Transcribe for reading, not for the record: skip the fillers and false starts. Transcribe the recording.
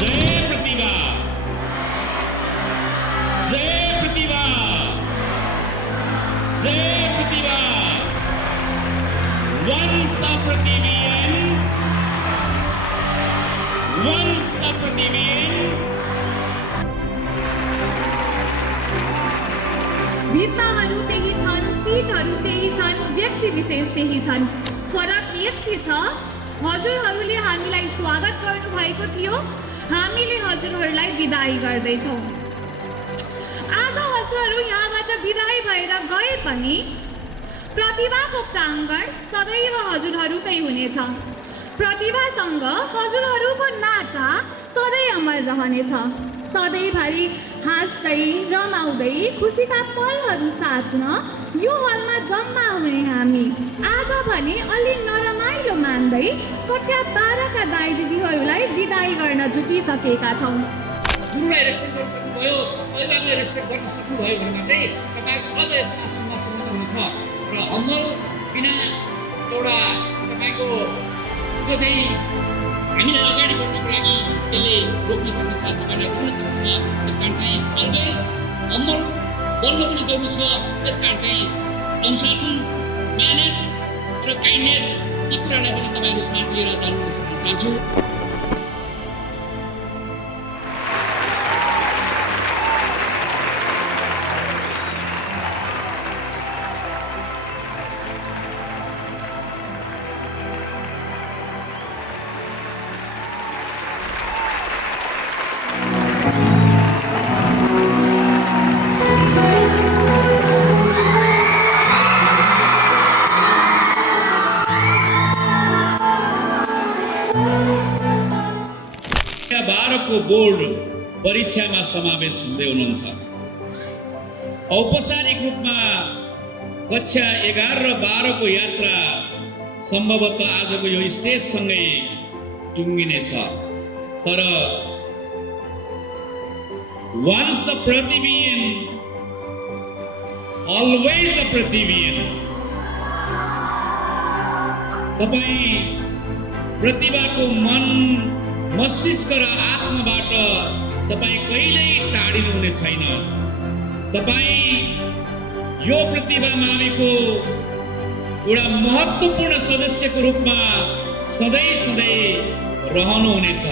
Jay Pratibha, Jay Pratibha, Jay Pratibha. Once a Pratibhian, once a Pratibhian. भित्ताहरू त्यही छन्, सिटहरू त्यही छन्, व्यक्ति विशेष त्यही छन्। फरक यति छ, हजुरहरूले हामीलाई स्वागत गर्नुभएको थियो, हामीले हजुरहरूलाई बिदाई गर्दैछौँ। आज हजुरहरू यहाँबाट बिदाई भएर गए पनि प्रतिभाको प्राङ्गण सदैव हजुरहरूकै हुनेछ। प्रतिभासँग हजुरहरूको नाता सधैँ अमर रहनेछ। सधैँभरि हाँस्दै रमाउँदै खुसीका पलहरू साँच्न यो हलमा जम्मा हुने हामी आज भने अलि नरमाइलो मान्दै कक्षा 12का दाइ दिदीहरूलाई बिदाई गर्न जुटिसकेका छौँ। गुरुलाई रेस्पेक्ट गर्न सक्नुभयो, अभिभावकलाई रेस्पेक्ट गर्न सक्नुभयो भने मात्रै तपाईँको अझ यसमा सुन्द हुनेछ। र हम्बल बिना एउटा तपाईँको त्यो चाहिँ हामीलाई अगाडि बढ्नुको लागि त्यसले रोक्न सक्छ, तपाईँलाई रोक्न सक्छ। त्यस कारण चाहिँ अलवेज हम्बल बन्नु पनि जरुरी छ। त्यस कारण चाहिँ अनुशासन, मेहनत र काइन्डनेस यी कुरालाई पनि तपाईँहरू साथ लिएर जानु चाहन्छु। को बोर्ड परीक्षामा समावेश हुँदै हुनुहुन्छ। औपचारिक रूपमा कक्षा 11 र 12 को यात्रा सम्भवतः आजको यो स्टेजसँगै टुङ्गिनेछ। तर once a Pratibhian, always a Pratibhian। तपाईँ प्रतिभाको मन, मस्तिष्क र आत्माबाट तपाईँ कहिल्यै टाढिनु हुने छैन। तपाईँ यो प्रतिभा माविको एउटा महत्त्वपूर्ण सदस्यको रूपमा सधैँ सधैँ रहनुहुनेछ।